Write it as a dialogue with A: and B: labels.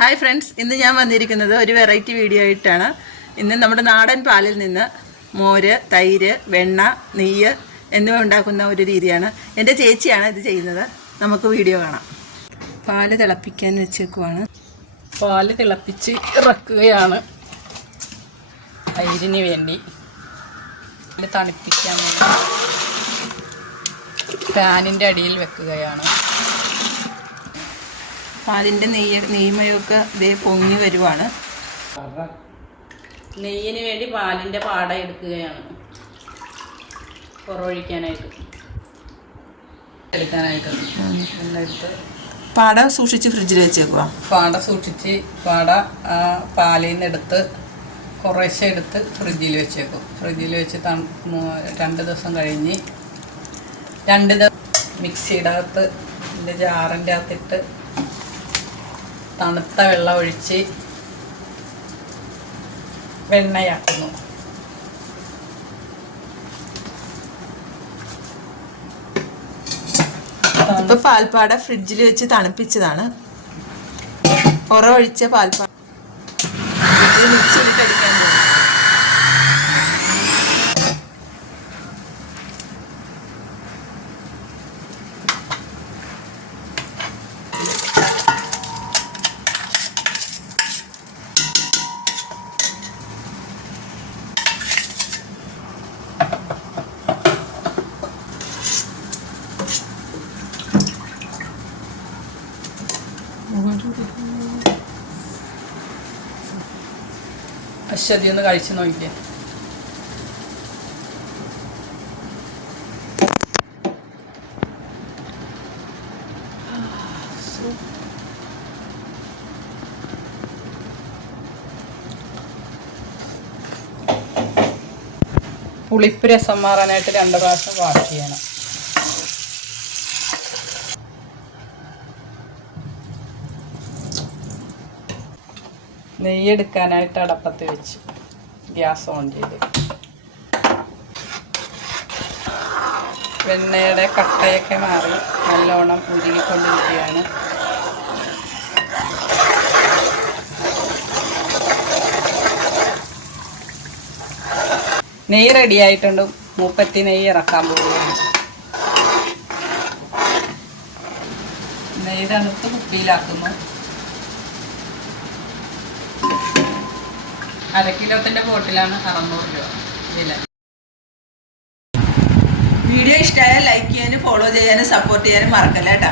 A: Hi friends ഇന്ന് ഞാൻ വന്നിരിക്കുന്നത് ഒരു വെറൈറ്റി വീഡിയോ ആയിട്ടാണ്. ഇന്ന് നമ്മുടെ നാടൻ പാലിൽ നിന്ന് മോര് തൈര് വെണ്ണ നെയ്യ് എന്നിവ ഉണ്ടാക്കുന്ന ഒരു രീതിയാണ്. എന്റെ ചേച്ചിയാണ് ഇത് ചെയ്യുന്നത്. നമുക്ക് വീഡിയോ കാണാം. പാൽ തിളപ്പിക്കാൻ വെച്ചേക്കുവാണ്.
B: പാൽ തിളപ്പിച്ച് ഇറക്കുകയാണ്. തൈരിന് വേണ്ടി. തണുപ്പിക്കാൻ വേണ്ടി. ഫാനിന്റെ അടിയിൽ വെക്കുകയാണ്.
A: പാലിന്റെ നെയ്യ് നെയ്മയൊക്കെ ഇതേ പൊങ്ങി വരുവാണ്.
B: നെയ്യിന് വേണ്ടി പാലിന്റെ പാട എടുക്കുകയാണ്. പുറമൊഴിക്കാനായിട്ട് എടുക്കാനായിട്ട്.
A: പാട സൂക്ഷിച്ച് ഫ്രിഡ്ജിൽ വെച്ചേക്കുക
B: പാട സൂക്ഷിച്ച് പാട ആ പാലിൽ നിന്ന് എടുത്ത് കുറേശ്ശെ എടുത്ത് ഫ്രിഡ്ജിൽ വെച്ചേക്കും. ഫ്രിഡ്ജിൽ വെച്ച് രണ്ട് ദിവസം കഴിഞ്ഞ് രണ്ട് ദിവസം മിക്സിയുടെ അകത്ത് ഇതിന്റെ ജാറിന്റെ അകത്തിട്ട് തണുത്ത വെള്ളം ഒഴിച്ച് വെണ്ണയാക്കുന്നു.
A: ഇപ്പൊ പാൽപ്പാട ഫ്രിഡ്ജിൽ വെച്ച് തണുപ്പിച്ചതാണ്. ഒറ ഒഴിച്ച പാൽപ്പാട.
B: അശ്വതി ഒന്ന് കഴിച്ചു നോക്കിയേ പുളിപ്പ് രസം മാറാനായിട്ട് രണ്ട് പ്രാവശ്യം വാഷ് ചെയ്യണം. നെയ്യെടുക്കാനായിട്ട് അടപ്പത്ത് വെച്ച് ഗ്യാസ് ഓൺ ചെയ്ത്. വെണ്ണയുടെ കട്ടയൊക്കെ മാറി നല്ലോണം ഉരുകിക്കൊണ്ടിരിക്കുകയാണ്. നെയ്യ് റെഡി ആയിട്ടുണ്ട്. മൂപ്പത്തി നെയ്യ് ഇറക്കാൻ പോവുകയാണ്. നെയ്യ് തണുത്ത് കുപ്പിയിലാക്കുന്നു. അര കിലോത്തിന്റെ ബോട്ടിലാണ് അറുന്നൂറ് രൂപ വില.
A: വീഡിയോ ഇഷ്ടമായാൽ ലൈക്ക് ചെയ്യാനും ഫോളോ ചെയ്യാനും സപ്പോർട്ട് ചെയ്യാനും മറക്കല്ല കേട്ടോ.